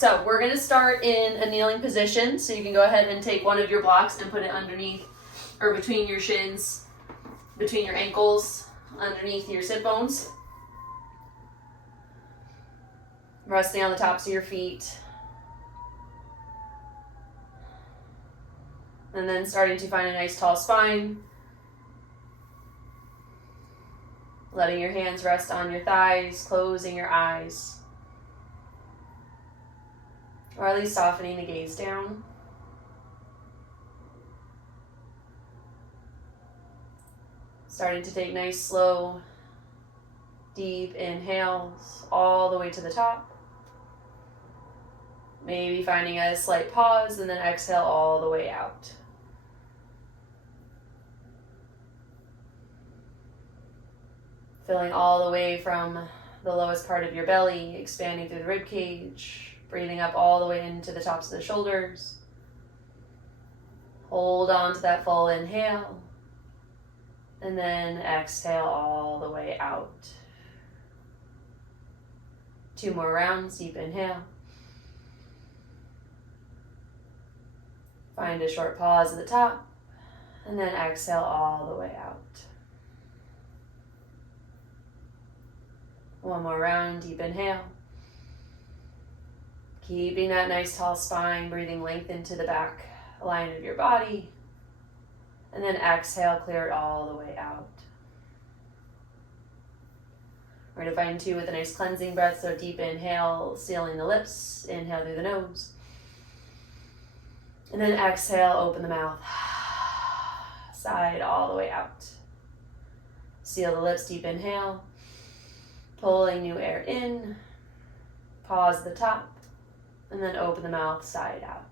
so we're going to start in a kneeling position. So you can go ahead and take one of your blocks and put it underneath or between your shins, between your ankles, underneath your sit bones. Resting on the tops of your feet. And then starting to find a nice tall spine. Letting your hands rest on your thighs, closing your eyes. Or at least softening the gaze down. Starting to take nice, slow, deep inhales all the way to the top. Maybe finding a slight pause and then exhale all the way out. Filling all the way from the lowest part of your belly, expanding through the rib cage, breathing up all the way into the tops of the shoulders. Hold on to that full inhale, and then exhale all the way out. 2 more rounds, deep inhale. Find a short pause at the top, and then exhale all the way out. 1 more round, deep inhale. Keeping that nice tall spine, breathing length into the back line of your body. And then exhale, clear it all the way out. We're going to find 2 with a nice cleansing breath. So deep inhale, sealing the lips. Inhale through the nose. And then exhale, open the mouth. Side all the way out. Seal the lips, deep inhale. Pulling new air in. Pause at the top. And then open the mouth, side out.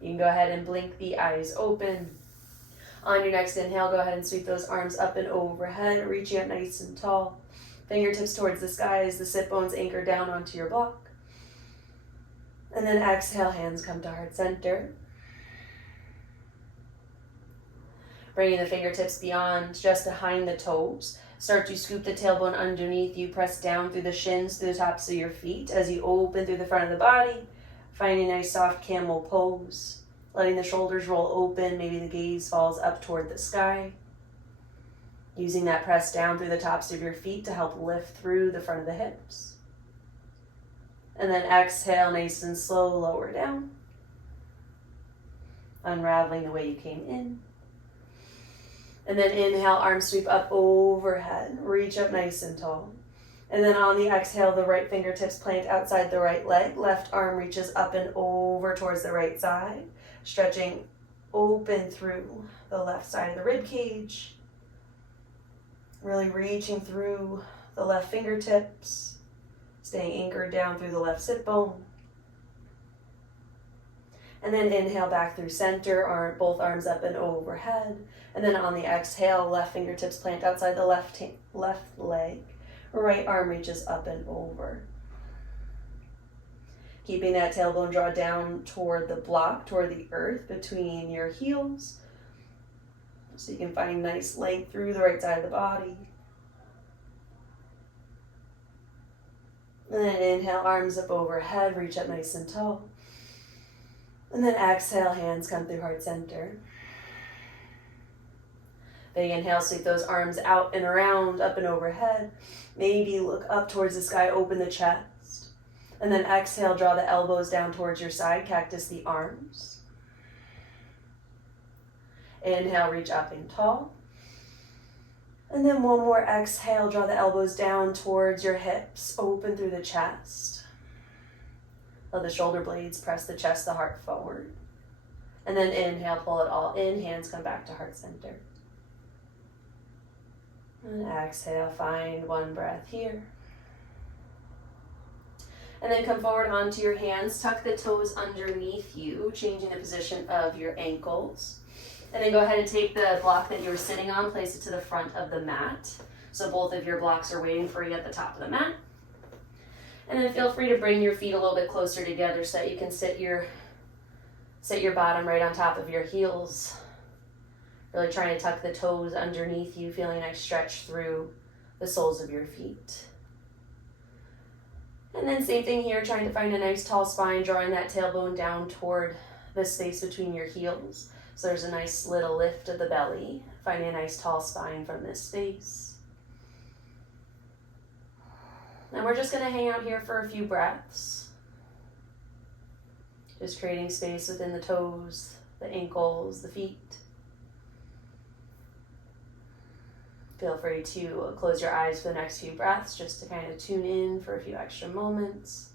You can go ahead and blink the eyes open. On your next inhale, go ahead and sweep those arms up and overhead, reaching up nice and tall. Fingertips towards the sky as the sit bones anchor down onto your block. And then exhale, hands come to heart center. Bringing the fingertips beyond, just behind the toes. Start to scoop the tailbone underneath you. Press down through the shins, through the tops of your feet as you open through the front of the body. Finding a nice soft camel pose. Letting the shoulders roll open. Maybe the gaze falls up toward the sky. Using that press down through the tops of your feet to help lift through the front of the hips. And then exhale, nice and slow, lower down. Unraveling the way you came in. And then inhale, arms sweep up overhead. Reach up nice and tall. And then on the exhale, the right fingertips plant outside the right leg. Left arm reaches up and over towards the right side. Stretching open through the left side of the rib cage. Really reaching through the left fingertips. Staying anchored down through the left sit bone. And then inhale back through center, both arms up and overhead. And then on the exhale, left fingertips plant outside the left leg. Right arm reaches up and over. Keeping that tailbone draw down toward the block, toward the earth between your heels. So you can find nice length through the right side of the body. And then inhale, arms up overhead, reach up nice and tall. And then exhale, hands come through heart center. Big inhale, sweep those arms out and around, up and overhead. Maybe look up towards the sky, open the chest. And then exhale, draw the elbows down towards your side, cactus the arms. Inhale, reach up and tall. And then 1 more exhale, draw the elbows down towards your hips, open through the chest. Let the shoulder blades press the chest, the heart forward. And then inhale, pull it all in, hands come back to heart center. And exhale, find 1 breath here. And then come forward onto your hands, tuck the toes underneath you, changing the position of your ankles. And then go ahead and take the block that you were sitting on, place it to the front of the mat. So both of your blocks are waiting for you at the top of the mat. And then feel free to bring your feet a little bit closer together so that you can sit your bottom right on top of your heels. Really trying to tuck the toes underneath you, feeling a nice stretch through the soles of your feet. And then same thing here, trying to find a nice tall spine, drawing that tailbone down toward the space between your heels. So there's a nice little lift of the belly, finding a nice tall spine from this space. And we're just going to hang out here for a few breaths. Just creating space within the toes, the ankles, the feet. Feel free to close your eyes for the next few breaths just to kind of tune in for a few extra moments.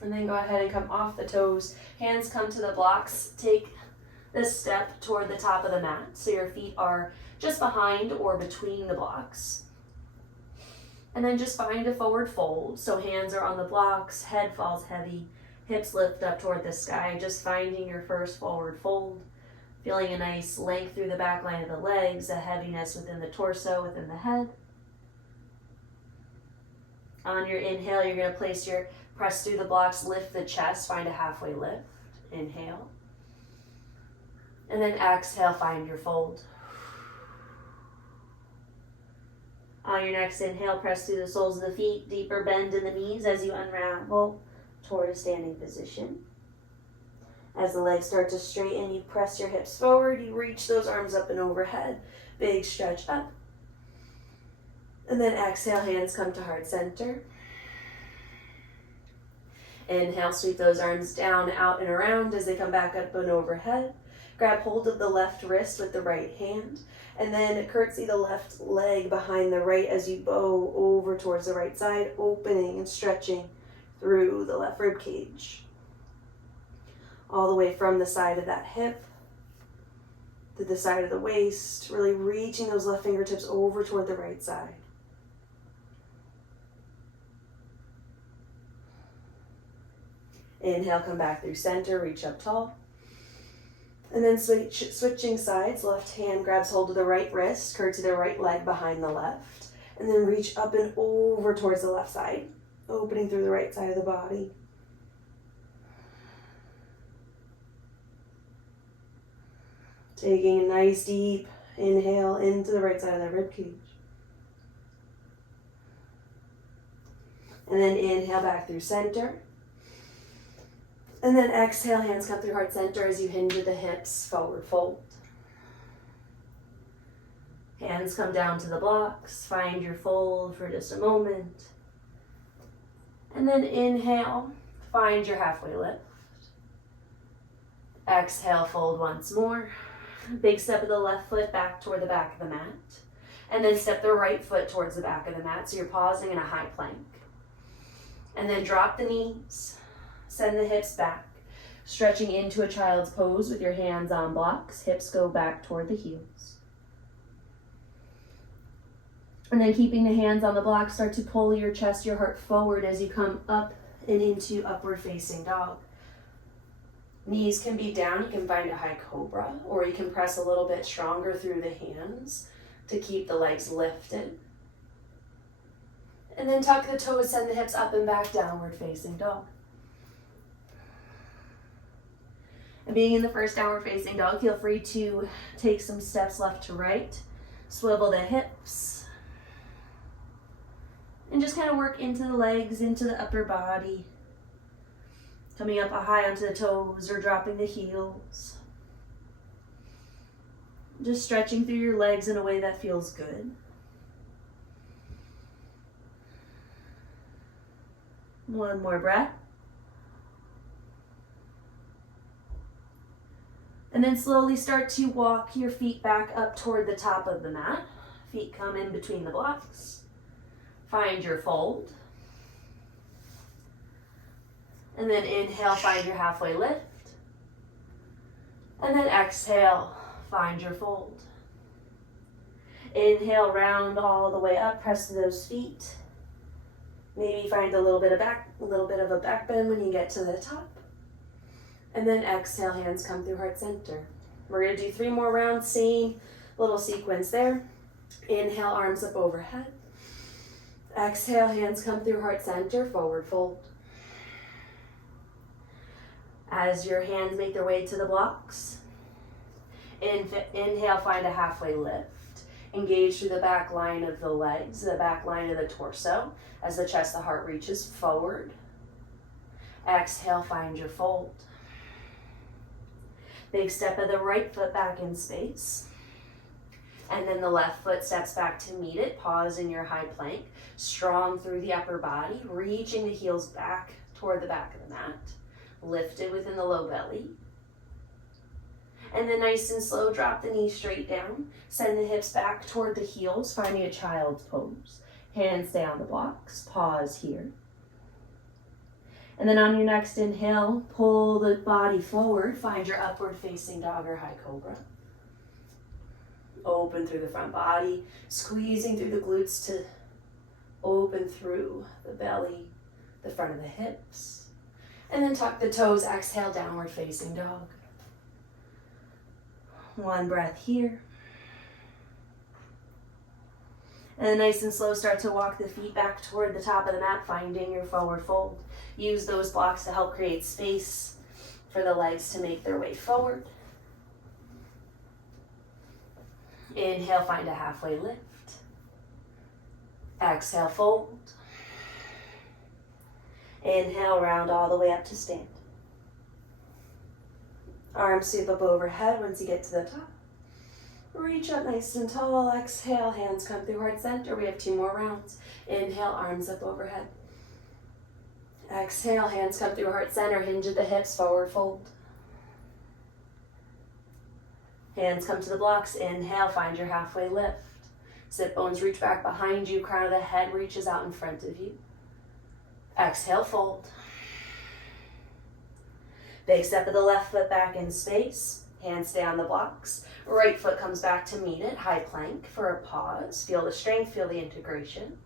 And then go ahead and come off the toes. Hands come to the blocks. Take this step toward the top of the mat so your feet are just behind or between the blocks. And then just find a forward fold. So hands are on the blocks, head falls heavy, hips lift up toward the sky. Just finding your first forward fold. Feeling a nice length through the back line of the legs, a heaviness within the torso, within the head. On your inhale, you're going to press through the blocks, lift the chest, find a halfway lift. Inhale. And then exhale, find your fold. On your next inhale, press through the soles of the feet, deeper bend in the knees as you unravel toward a standing position. As the legs start to straighten, you press your hips forward, you reach those arms up and overhead, big stretch up. And then exhale, hands come to heart center. Inhale, sweep those arms down, out and around as they come back up and overhead. Grab hold of the left wrist with the right hand, and then curtsy the left leg behind the right as you bow over towards the right side, opening and stretching through the left rib cage. All the way from the side of that hip to the side of the waist, really reaching those left fingertips over toward the right side. Inhale, come back through center, reach up tall. And then switching sides, left hand grabs hold of the right wrist, curtsy the right leg behind the left, and then reach up and over towards the left side, opening through the right side of the body. Taking a nice deep inhale into the right side of the rib cage. And then inhale back through center. And then exhale, hands come through heart center as you hinge at the hips, forward fold. Hands come down to the blocks, find your fold for just a moment. And then inhale, find your halfway lift. Exhale, fold once more. Big step of the left foot back toward the back of the mat. And then step the right foot towards the back of the mat, so you're pausing in a high plank. And then drop the knees. Send the hips back, stretching into a child's pose with your hands on blocks. Hips go back toward the heels. And then keeping the hands on the blocks, start to pull your chest, your heart forward as you come up and into upward facing dog. Knees can be down, you can find a high cobra, or you can press a little bit stronger through the hands to keep the legs lifted. And then tuck the toes, send the hips up and back, downward facing dog. And being in the first downward facing dog, feel free to take some steps left to right, swivel the hips, and just kind of work into the legs, into the upper body, coming up high onto the toes or dropping the heels. Just stretching through your legs in a way that feels good. One more breath. And then slowly start to walk your feet back up toward the top of the mat. Feet come in between the blocks. Find your fold. And then inhale, find your halfway lift. And then exhale, find your fold. Inhale, round all the way up, press to those feet. Maybe find a little bit of a back bend when you get to the top. And then exhale, hands come through heart center. We're going to do 3 more rounds, same little sequence there. Inhale, arms up overhead. Exhale, hands come through heart center, forward fold. As your hands make their way to the blocks, Inhale, find a halfway lift. Engage through the back line of the legs, the back line of the torso, as the chest, the heart reaches forward. Exhale, find your fold. Big step of the right foot back in space. And then the left foot steps back to meet it. Pause in your high plank. Strong through the upper body, reaching the heels back toward the back of the mat. Lifted within the low belly. And then nice and slow, drop the knees straight down. Send the hips back toward the heels, finding a child's pose. Hands stay on the blocks. Pause here. And then on your next inhale, pull the body forward. Find your upward facing dog or high cobra. Open through the front body, squeezing through the glutes to open through the belly, the front of the hips. And then tuck the toes, exhale, downward facing dog. One breath here. And then nice and slow, start to walk the feet back toward the top of the mat, finding your forward fold. Use those blocks to help create space for the legs to make their way forward. Inhale, find a halfway lift. Exhale, fold. Inhale, round all the way up to stand. Arms sweep up overhead once you get to the top. Reach up nice and tall. Exhale, hands come through heart center. We have 2 more rounds. Inhale, arms up overhead. Exhale, hands come through heart center. Hinge at the hips, forward fold. Hands come to the blocks. Inhale, find your halfway lift. Sit bones reach back behind you. Crown of the head reaches out in front of you. Exhale, fold. Big step of the left foot back in space. Hands stay on the blocks. Right foot comes back to meet it. High plank for a pause. Feel the strength, feel the integration.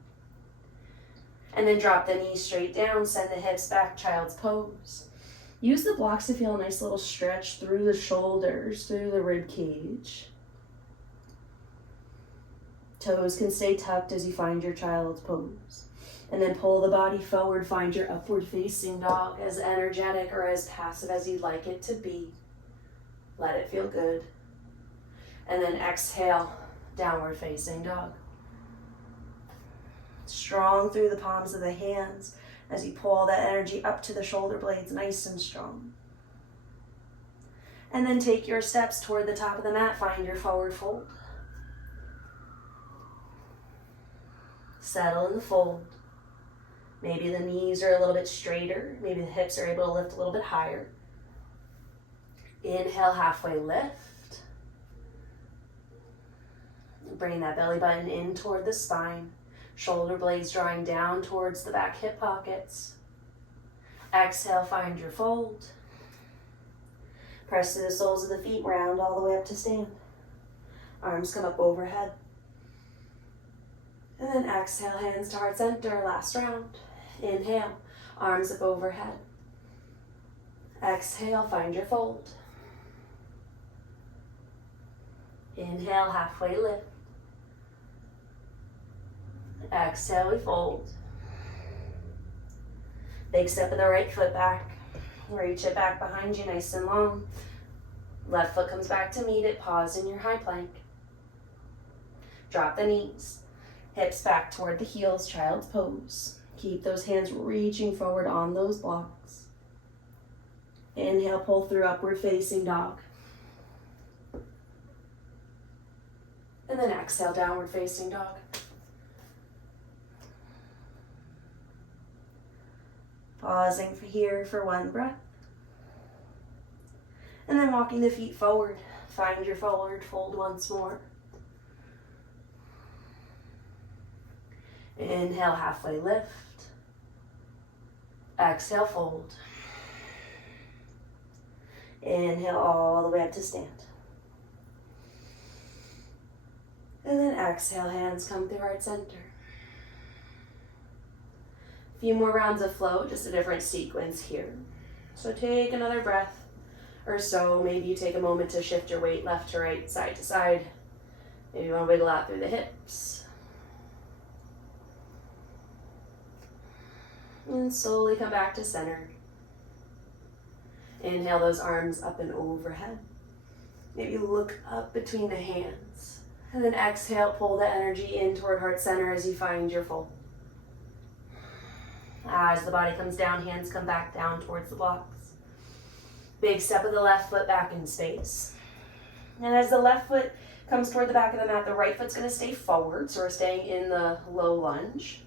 And then drop the knees straight down. Send the hips back, child's pose. Use the blocks to feel a nice little stretch through the shoulders, through the rib cage. Toes can stay tucked as you find your child's pose. And then pull the body forward, find your upward facing dog, as energetic or as passive as you'd like it to be. Let it feel good. And then exhale, downward facing dog. Strong through the palms of the hands as you pull that energy up to the shoulder blades, nice and strong. And then take your steps toward the top of the mat, find your forward fold. Settle in the fold. Maybe the knees are a little bit straighter. Maybe the hips are able to lift a little bit higher. Inhale, halfway lift. Bring that belly button in toward the spine. Shoulder blades drawing down towards the back hip pockets. Exhale, find your fold. Press to the soles of the feet, round all the way up to stand. Arms come up overhead. And then exhale, hands to heart center, last round. Inhale, arms up overhead. Exhale, find your fold. Inhale, halfway lift. Exhale, we fold. Big step of the right foot back. Reach it back behind you, nice and long. Left foot comes back to meet it. Pause in your high plank. Drop the knees. Hips back toward the heels, child's pose. Keep those hands reaching forward on those blocks. Inhale, pull through upward facing dog. And then exhale, downward facing dog. Pausing here for 1 breath. And then walking the feet forward. Find your forward fold once more. Inhale, halfway lift. Exhale, fold. Inhale all the way up to stand. And then exhale, hands come through heart center. A few more rounds of flow, just a different sequence here. So take another breath or so. Maybe you take a moment to shift your weight left to right, side to side. Maybe you want to wiggle out through the hips. And slowly come back to center. Inhale those arms up and overhead. Maybe look up between the hands. And then exhale, pull the energy in toward heart center as you find your fold. As the body comes down, hands come back down towards the blocks. Big step of the left foot back in space. And as the left foot comes toward the back of the mat, the right foot's going to stay forward, so we're staying in the low lunge.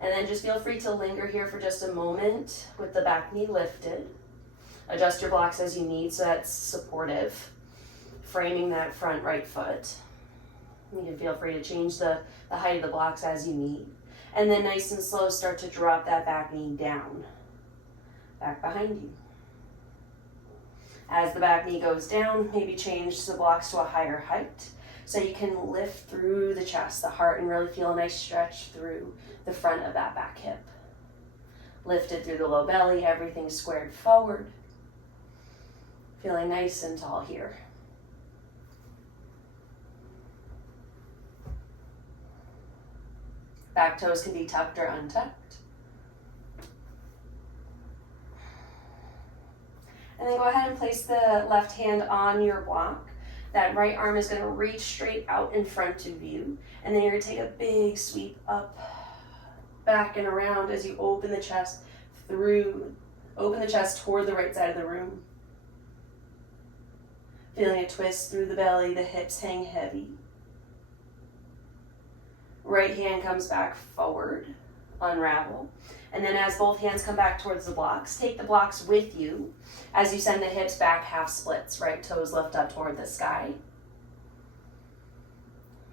And then just feel free to linger here for just a moment with the back knee lifted. Adjust your blocks as you need so that's supportive. Framing that front right foot. You can feel free to change the height of the blocks as you need. And then nice and slow, start to drop that back knee down. Back behind you. As the back knee goes down, maybe change the blocks to a higher height so you can lift through the chest, the heart, and really feel a nice stretch through the front of that back hip. Lifted through the low belly, everything squared forward. Feeling nice and tall here. Back toes can be tucked or untucked. And then go ahead and place the left hand on your block. That right arm is going to reach straight out in front of you. And then you're going to take a big sweep up, back and around as you open the chest toward the right side of the room. Feeling a twist through the belly, the hips hang heavy. Right hand comes back forward, unravel. And then as both hands come back towards the blocks, take the blocks with you as you send the hips back half splits. Right toes lift up toward the sky.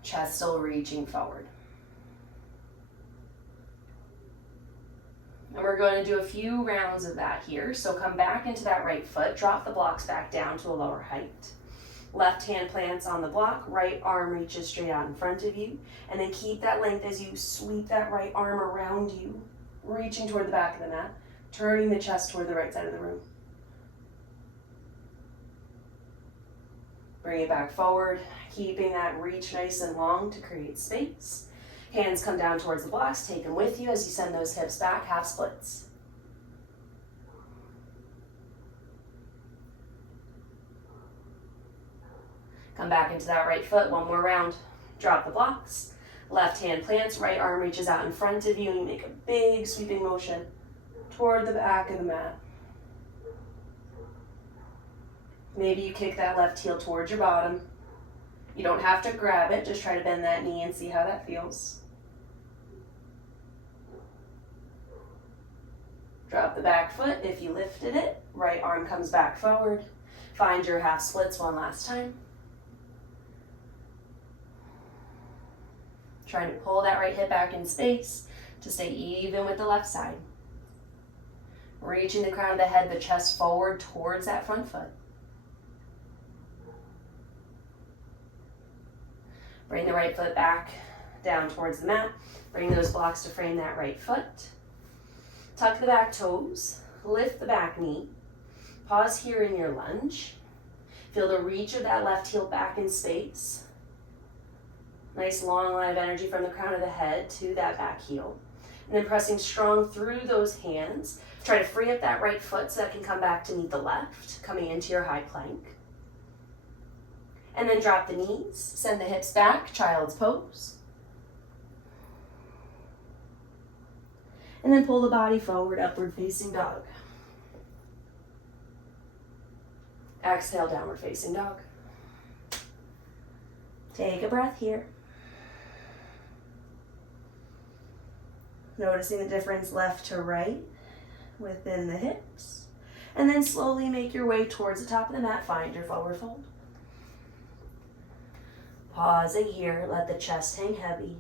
Chest still reaching forward. And we're going to do a few rounds of that here. So come back into that right foot, drop the blocks back down to a lower height. Left hand plants on the block, right arm reaches straight out in front of you, and then keep that length as you sweep that right arm around you, reaching toward the back of the mat, turning the chest toward the right side of the room. Bring it back forward, keeping that reach nice and long to create space. Hands come down towards the blocks, take them with you as you send those hips back, half splits. Come back into that right foot, one more round. Drop the blocks. Left hand plants, right arm reaches out in front of you, and you make a big sweeping motion toward the back of the mat. Maybe you kick that left heel towards your bottom. You don't have to grab it, just try to bend that knee and see how that feels. Drop the back foot if you lifted it. Right arm comes back forward. Find your half splits one last time. Trying to pull that right hip back in space to stay even with the left side. Reaching the crown of the head, the chest forward towards that front foot. Bring the right foot back down towards the mat. Bring those blocks to frame that right foot. Tuck the back toes. Lift the back knee. Pause here in your lunge. Feel the reach of that left heel back in space. Nice long line of energy from the crown of the head to that back heel. And then pressing strong through those hands. Try to free up that right foot so that can come back to meet the left, coming into your high plank. And then drop the knees, send the hips back, child's pose. And then pull the body forward, upward facing dog. Exhale, downward facing dog. Take a breath here. Noticing the difference left to right within the hips. And then slowly make your way towards the top of the mat. Find your forward fold. Pausing here, let the chest hang heavy.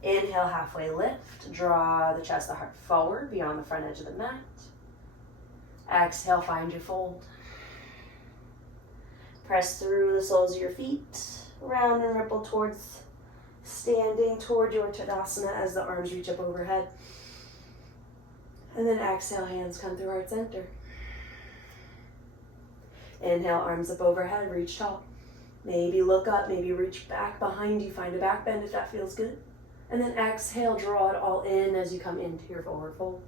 Inhale, halfway lift. Draw the chest, the heart forward beyond the front edge of the mat. Exhale, find your fold. Press through the soles of your feet. Round and ripple towards standing toward your Tadasana as the arms reach up overhead. And then exhale, hands come through heart center. Inhale, arms up overhead, reach tall. Maybe look up, maybe reach back behind you, find a back bend if that feels good. And then exhale, draw it all in as you come into your forward fold.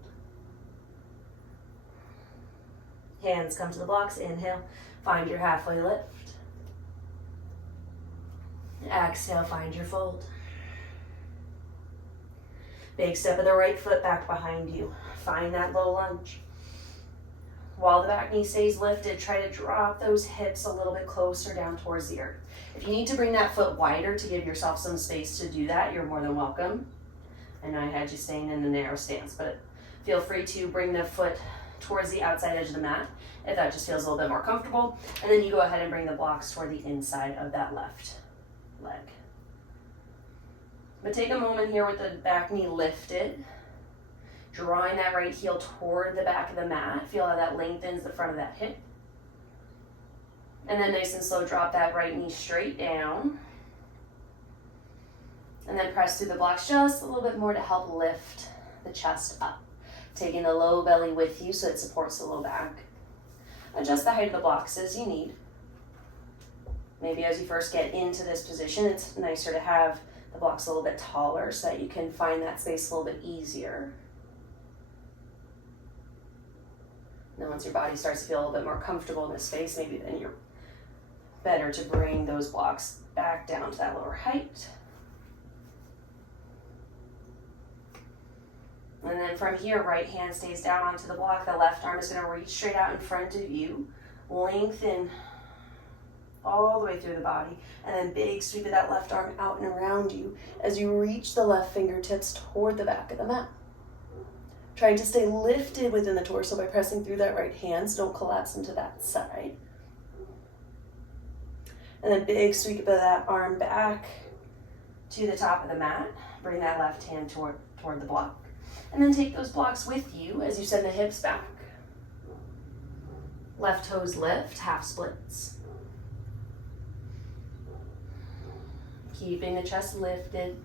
Hands come to the blocks, inhale. Find your halfway lift. Exhale, find your fold. Big step of the right foot back behind you. Find that low lunge. While the back knee stays lifted, try to drop those hips a little bit closer down towards the earth. If you need to bring that foot wider to give yourself some space to do that, you're more than welcome. I know I had you staying in a narrow stance, but feel free to bring the foot towards the outside edge of the mat if that just feels a little bit more comfortable. And then you go ahead and bring the blocks toward the inside of that left leg. But take a moment here with the back knee lifted, drawing that right heel toward the back of the mat. Feel how that lengthens the front of that hip. And then nice and slow, drop that right knee straight down. And then press through the blocks just a little bit more to help lift the chest up. Taking the low belly with you so it supports the low back. Adjust the height of the blocks as you need. Maybe as you first get into this position, it's nicer to have the blocks a little bit taller so that you can find that space a little bit easier. Then once your body starts to feel a little bit more comfortable in this space, maybe then you're better to bring those blocks back down to that lower height. And then from here, right hand stays down onto the block. The left arm is going to reach straight out in front of you. Lengthen all the way through the body. And then big sweep of that left arm out and around you as you reach the left fingertips toward the back of the mat. Trying to stay lifted within the torso by pressing through that right hand, so don't collapse into that side. And then big sweep of that arm back to the top of the mat. Bring that left hand toward the block. And then take those blocks with you as you send the hips back. Left toes lift, half splits. Keeping the chest lifted.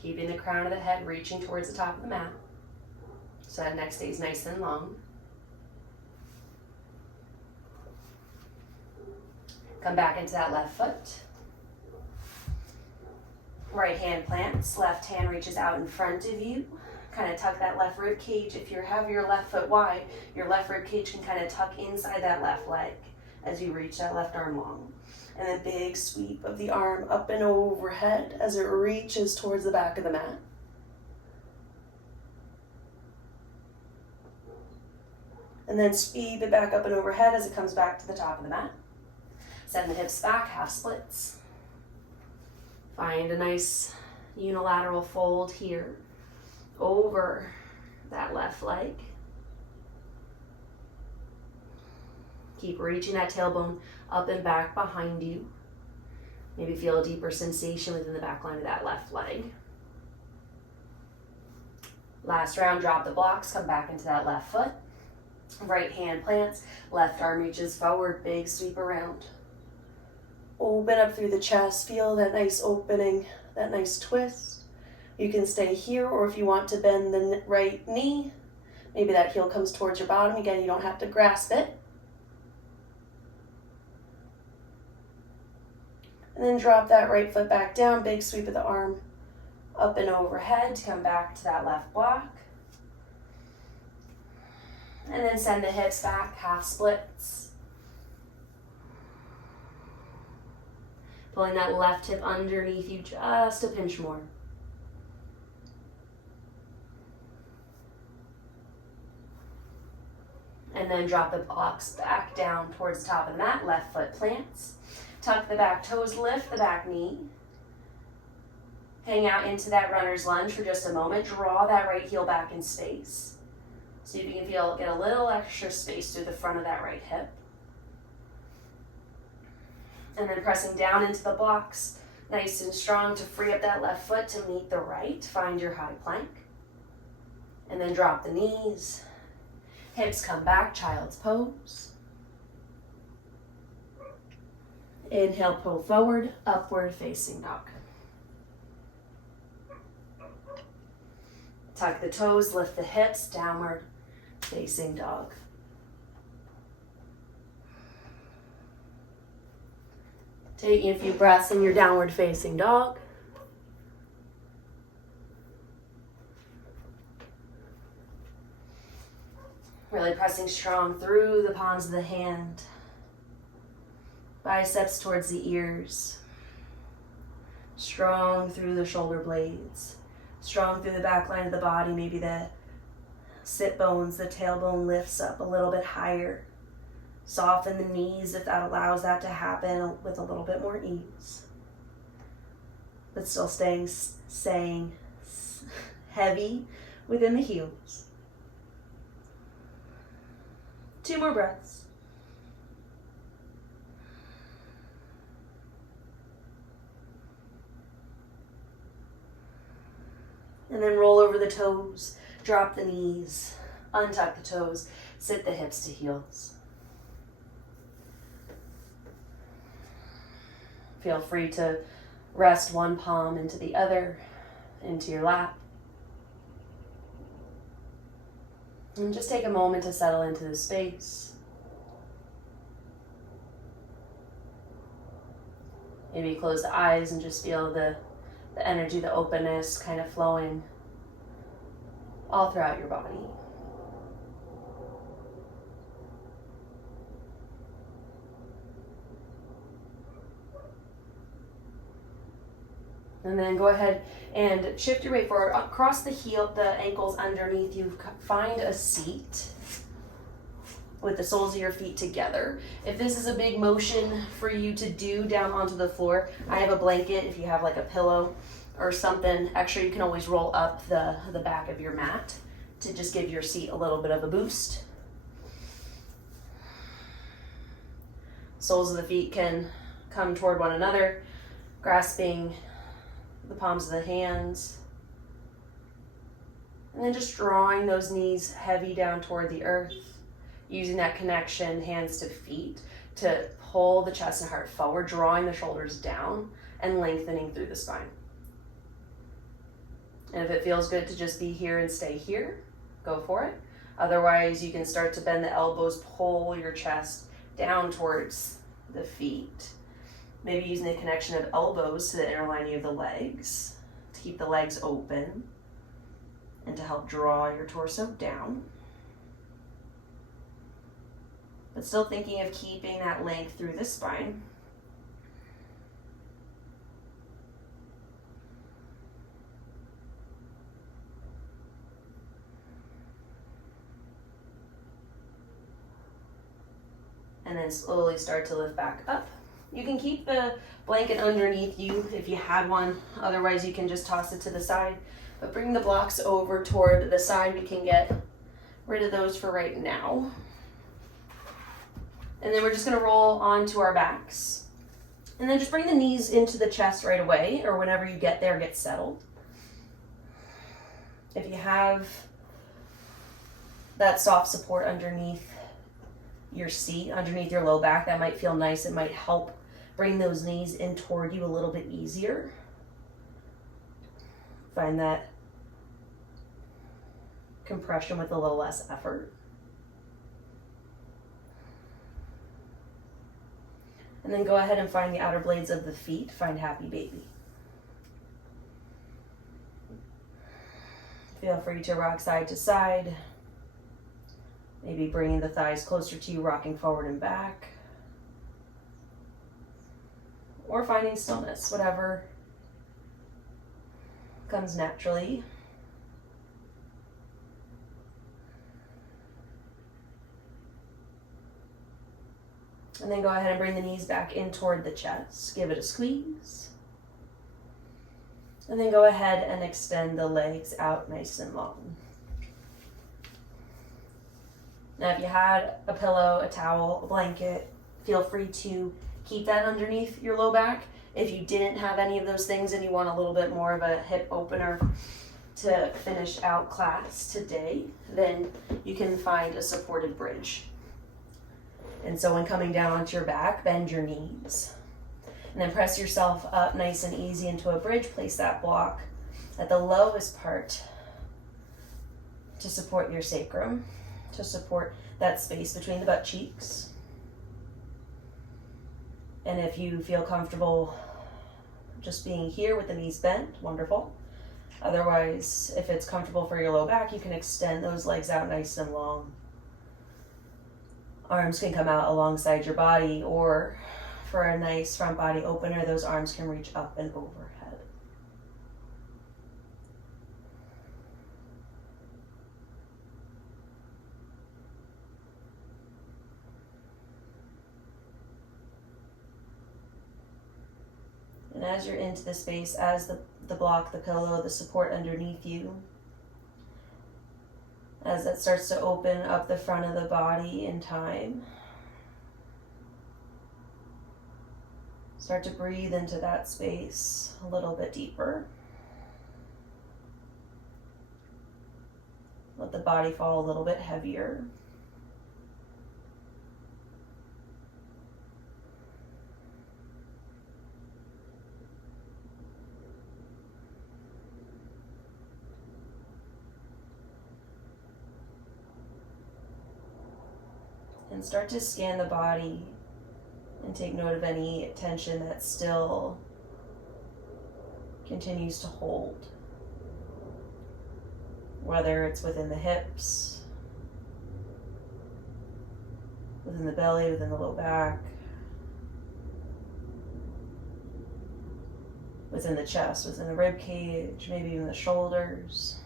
Keeping the crown of the head reaching towards the top of the mat. So that neck stays nice and long. Come back into that left foot. Right hand plants, left hand reaches out in front of you. Kind of tuck that left rib cage. If you have your left foot wide, your left rib cage can kind of tuck inside that left leg as you reach that left arm long. And then big sweep of the arm up and overhead as it reaches towards the back of the mat. And then sweep it back up and overhead as it comes back to the top of the mat. Send the hips back, half splits. Find a nice unilateral fold here over that left leg. Keep reaching that tailbone up and back behind you. Maybe feel a deeper sensation within the back line of that left leg. Last round, drop the blocks, come back into that left foot. Right hand plants, left arm reaches forward, big sweep around. Open up through the chest, feel that nice opening, that nice twist. You can stay here, or if you want to bend the right knee, maybe that heel comes towards your bottom. Again, you don't have to grasp it. And then drop that right foot back down, big sweep of the arm up and overhead to come back to that left block. And then send the hips back, half splits. Pulling that left hip underneath you just a pinch more. And then drop the blocks back down towards the top of the mat. Left foot plants. Tuck the back toes, lift the back knee. Hang out into that runner's lunge for just a moment. Draw that right heel back in space. See if you can get a little extra space through the front of that right hip. And then pressing down into the blocks, nice and strong to free up that left foot to meet the right. Find your high plank. And then drop the knees. Hips come back, child's pose. Inhale, pull forward, upward facing dog. Tuck the toes, lift the hips, downward facing dog. Taking a few breaths in your downward facing dog. Really pressing strong through the palms of the hand. Biceps towards the ears. Strong through the shoulder blades. Strong through the back line of the body. Maybe the sit bones, the tailbone lifts up a little bit higher. Soften the knees if that allows that to happen with a little bit more ease. But still staying heavy within the heels. 2 more breaths. And then roll over the toes, drop the knees, untuck the toes, sit the hips to heels. Feel free to rest one palm into the other, into your lap. And just take a moment to settle into the space. Maybe close the eyes and just feel the energy, the openness kind of flowing all throughout your body. And then go ahead and shift your weight forward, across the ankles underneath you. Find a seat with the soles of your feet together. If this is a big motion for you to do down onto the floor, I have a blanket. If you have like a pillow or something extra, you can always roll up the back of your mat to just give your seat a little bit of a boost. Soles of the feet can come toward one another, grasping the palms of the hands. And then just drawing those knees heavy down toward the earth, using that connection, hands to feet, to pull the chest and heart forward, drawing the shoulders down and lengthening through the spine. And if it feels good to just be here and stay here, go for it. Otherwise, you can start to bend the elbows, pull your chest down towards the feet. Maybe using the connection of elbows to the inner lining of the legs to keep the legs open and to help draw your torso down. But still thinking of keeping that length through the spine. And then slowly start to lift back up. You can keep the blanket underneath you if you had one. Otherwise, you can just toss it to the side. But bring the blocks over toward the side. We can get rid of those for right now. And then we're just going to roll onto our backs. And then just bring the knees into the chest right away, or whenever you get there, get settled. If you have that soft support underneath your seat, underneath your low back, that might feel nice. It might help bring those knees in toward you a little bit easier. Find that compression with a little less effort. And then go ahead and find the outer blades of the feet. Find happy baby. Feel free to rock side to side. Maybe bringing the thighs closer to you, rocking forward and back. Or finding stillness, whatever comes naturally. And then go ahead and bring the knees back in toward the chest. Give it a squeeze. And then go ahead and extend the legs out nice and long. Now, if you had a pillow, a towel, a blanket, feel free to keep that underneath your low back. If you didn't have any of those things and you want a little bit more of a hip opener to finish out class today, then you can find a supported bridge. And so when coming down onto your back, bend your knees. And then press yourself up nice and easy into a bridge. Place that block at the lowest part to support your sacrum, to support that space between the butt cheeks. And if you feel comfortable just being here with the knees bent, wonderful. Otherwise, if it's comfortable for your low back, you can extend those legs out nice and long Arms can come out alongside your body, or for a nice front body opener, those arms can reach up and overhead. And as you're into the space, as the block, the pillow, the support underneath you, as that starts to open up the front of the body in time, start to breathe into that space a little bit deeper. Let the body fall a little bit heavier. And start to scan the body and take note of any tension that still continues to hold. Whether it's within the hips, within the belly, within the low back, within the chest, within the rib cage, maybe even the shoulders.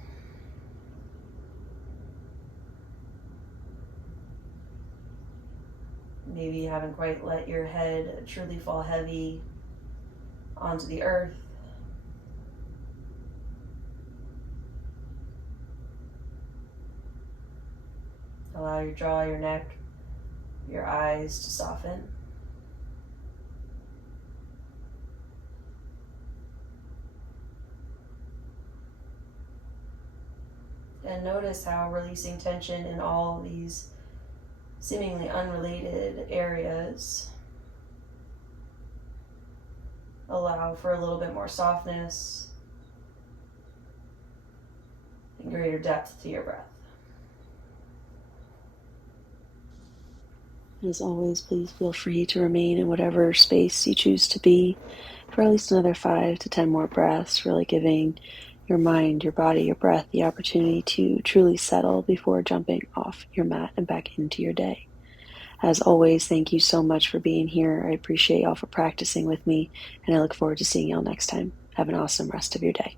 Maybe you haven't quite let your head truly fall heavy onto the earth. Allow your jaw, your neck, your eyes to soften. And notice how releasing tension in all of these seemingly unrelated areas allow for a little bit more softness and greater depth to your breath. As always, please feel free to remain in whatever space you choose to be for at least another 5 to 10 more breaths, really giving your mind, your body, your breath the opportunity to truly settle before jumping off your mat and back into your day. As always, thank you so much for being here. I appreciate y'all for practicing with me, and I look forward to seeing y'all next time. Have an awesome rest of your day.